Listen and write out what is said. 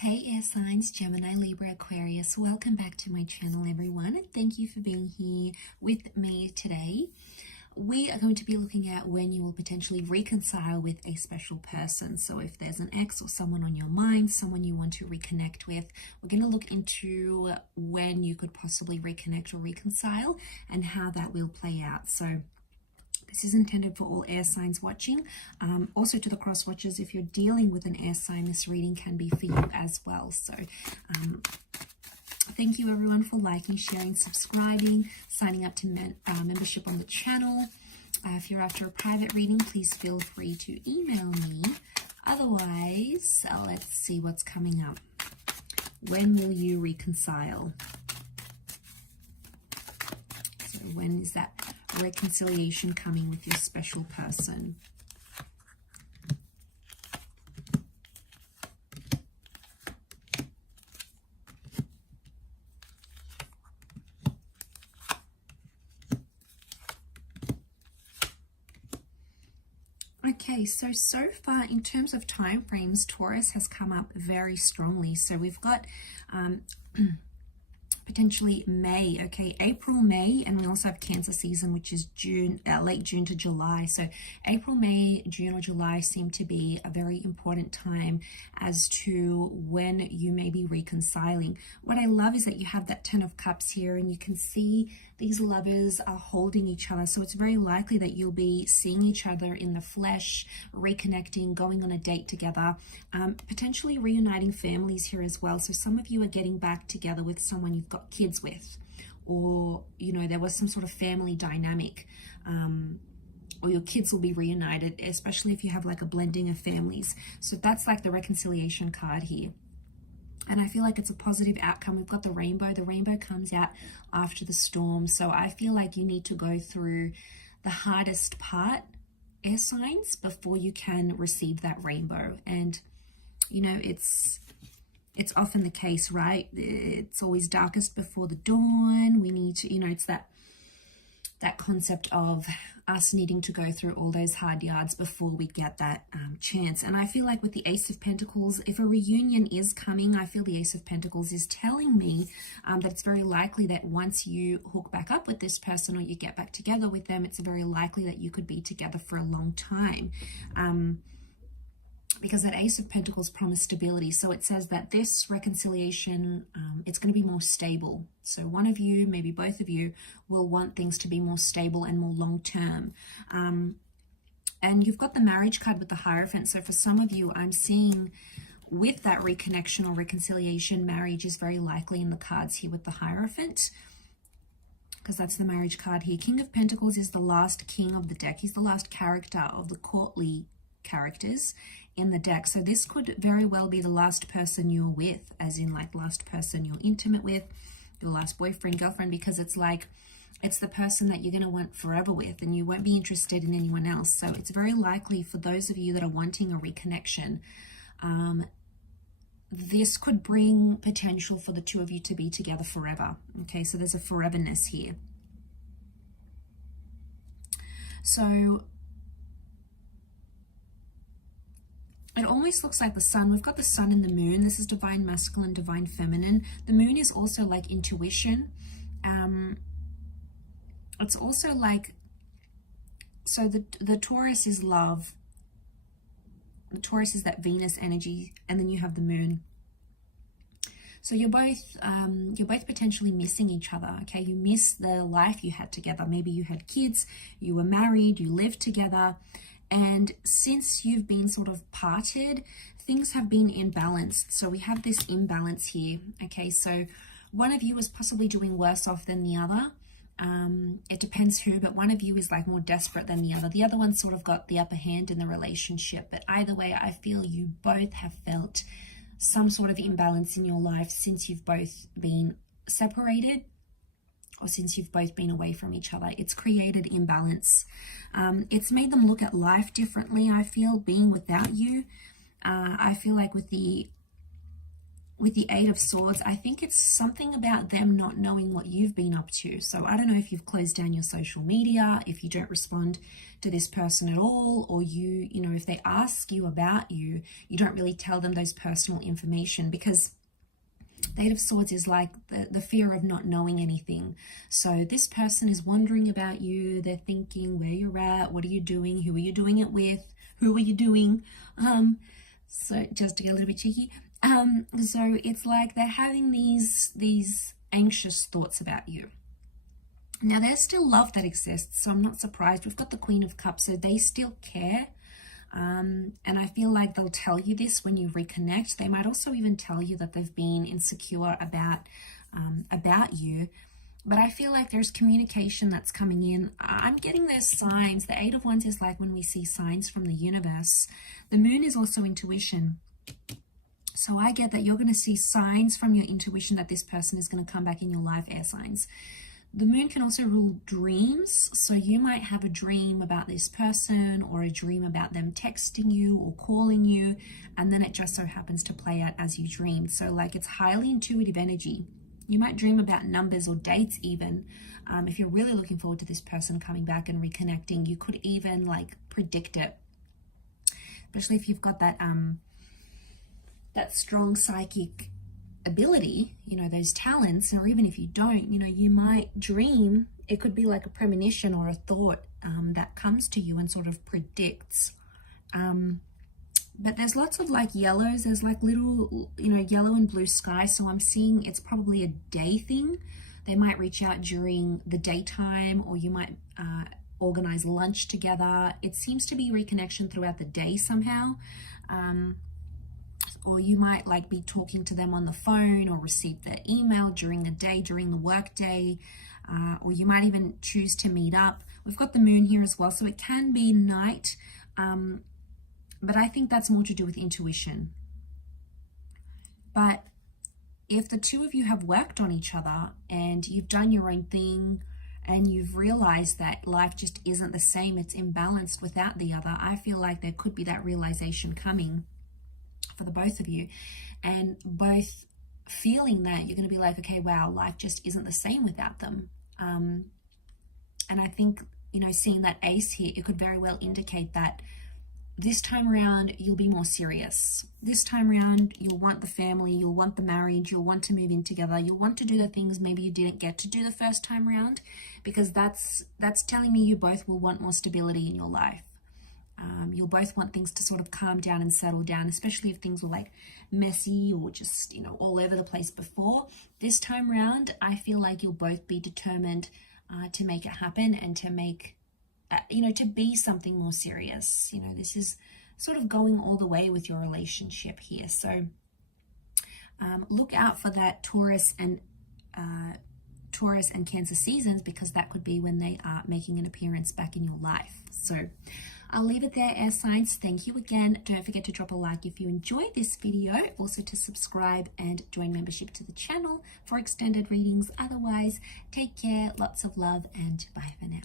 Hey air signs, Gemini, Libra, Aquarius, welcome back to my channel everyone. Thank you for being here with me today. We are going to be looking at when you will potentially reconcile with a special person. So if there's an ex or someone on your mind, someone you want to reconnect with, we're going to look into when you could possibly reconnect or reconcile and how that will play out. So this is intended for all air signs watching. Also to the cross watchers, if you're dealing with an air sign, this reading can be for you as well. So thank you everyone for liking, sharing, subscribing, signing up to membership on the channel. If you're after a private reading, please feel free to email me. Otherwise, let's see what's coming up. When will you reconcile? So when is that reconciliation coming with your special person? Okay, so far in terms of time frames, Taurus has come up very strongly. So we've got potentially May, okay, April, May, and we also have Cancer season, which is June, late June to July. So April, May, June or July seem to be a very important time as to when you may be reconciling. What I love is that you have that Ten of Cups here, and you can see these lovers are holding each other. So it's very likely that you'll be seeing each other in the flesh, reconnecting, going on a date together, potentially reuniting families here as well. So some of you are getting back together with someone you've got kids with, or you know, there was some sort of family dynamic, or your kids will be reunited, especially if you have like a blending of families. So that's like the reconciliation card here. And I feel like it's a positive outcome. We've got the rainbow. The rainbow comes out after the storm. So I feel like you need to go through the hardest part, air signs, before you can receive that rainbow. And, you know, it's often the case, right? It's always darkest before the dawn. We need to, you know, it's that concept of us needing to go through all those hard yards before we get that chance. And I feel like with the Ace of Pentacles, if a reunion is coming, I feel the Ace of Pentacles is telling me that it's very likely that once you hook back up with this person or you get back together with them, it's very likely that you could be together for a long time. Because that Ace of Pentacles promised stability. So it says that this reconciliation, it's going to be more stable. So one of you, maybe both of you, will want things to be more stable and more long-term. And you've got the marriage card with the Hierophant. So for some of you, I'm seeing with that reconnection or reconciliation, marriage is very likely in the cards here with the Hierophant, because that's the marriage card here. King of Pentacles is the last king of the deck. He's the last character of the courtly characters in the deck. So this could very well be the last person you're with, as in like last person you're intimate with, your last boyfriend, girlfriend, because it's like it's the person that you're going to want forever with, and you won't be interested in anyone else. So it's very likely for those of you that are wanting a reconnection, this could bring potential for the two of you to be together forever. Okay, so there's a foreverness here. So it almost looks like the sun. We've got the sun and the moon. This is divine masculine, divine feminine. The moon is also like intuition. It's also like, so the Taurus is love. The Taurus is that Venus energy, and then you have the moon. So you're both potentially missing each other. Okay, you miss the life you had together. Maybe you had kids, you were married, you lived together. And since you've been sort of parted, things have been imbalanced. So we have this imbalance here. Okay, so one of you is possibly doing worse off than the other. It depends who, but one of you is like more desperate than the other. The other one sort of got the upper hand in the relationship. But either way, I feel you both have felt some sort of imbalance in your life since you've both been separated, or since you've both been away from each other. It's created imbalance. It's made them look at life differently, I feel, being without you. I feel like with the with the Eight of Swords, I think it's something about them not knowing what you've been up to. So I don't know if you've closed down your social media, if you don't respond to this person at all, or you know, if they ask you about you, you don't really tell them those personal information, because the Eight of Swords is like the fear of not knowing anything. So this person is wondering about you. They're thinking where you're at, what are you doing, who are you doing it with, who are you doing? So just to get a little bit cheeky. So it's like they're having these anxious thoughts about you. Now, there's still love that exists, so I'm not surprised. We've got the Queen of Cups, so they still care. And I feel like they'll tell you this when you reconnect. They might also even tell you that they've been insecure about you. But I feel like there's communication that's coming in. I'm getting those signs. The Eight of Wands is like when we see signs from the universe. The Moon is also intuition. So I get that you're going to see signs from your intuition that this person is going to come back in your life, air signs. The Moon can also rule dreams. So you might have a dream about this person, or a dream about them texting you or calling you, and then it just so happens to play out as you dreamed. So like it's highly intuitive energy. You might dream about numbers or dates even. If you're really looking forward to this person coming back and reconnecting, you could even like predict it. Especially if you've got that strong psychic ability, you know, those talents, or even if you don't, you know, you might dream. It could be like a premonition or a thought that comes to you and sort of predicts. But there's lots of like yellows. There's like little, you know, yellow and blue sky. So I'm seeing it's probably a day thing. They might reach out during the daytime, or you might organize lunch together. It seems to be reconnection throughout the day somehow. Or you might like be talking to them on the phone, or receive their email during the day, during the work day, or you might even choose to meet up. We've got the Moon here as well, so it can be night, but I think that's more to do with intuition. But if the two of you have worked on each other and you've done your own thing, and you've realized that life just isn't the same, it's imbalanced without the other, I feel like there could be that realization coming for the both of you, and both feeling that you're going to be like, okay, wow, life just isn't the same without them. And I think, you know, seeing that ace here, it could very well indicate that this time around you'll be more serious. This time around you'll want the family, you'll want the marriage, you'll want to move in together, you'll want to do the things maybe you didn't get to do the first time around, because that's telling me you both will want more stability in your life. You'll both want things to sort of calm down and settle down, especially if things were like messy or just, you know, all over the place before. This time around, I feel like you'll both be determined to make it happen, and to make, you know, to be something more serious. You know, this is sort of going all the way with your relationship here. So look out for that Taurus and Cancer seasons, because that could be when they are making an appearance back in your life. So I'll leave it there, air signs. Thank you again. Don't forget to drop a like if you enjoyed this video. Also to subscribe and join membership to the channel for extended readings. Otherwise, take care, lots of love, and bye for now.